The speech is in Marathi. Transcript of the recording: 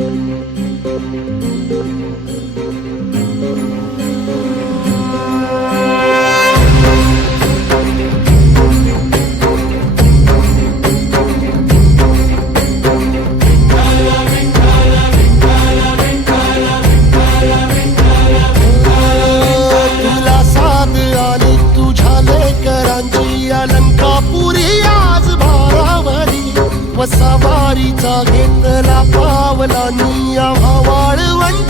Música वसवारीचा घेतला पावलानी या वाळवंट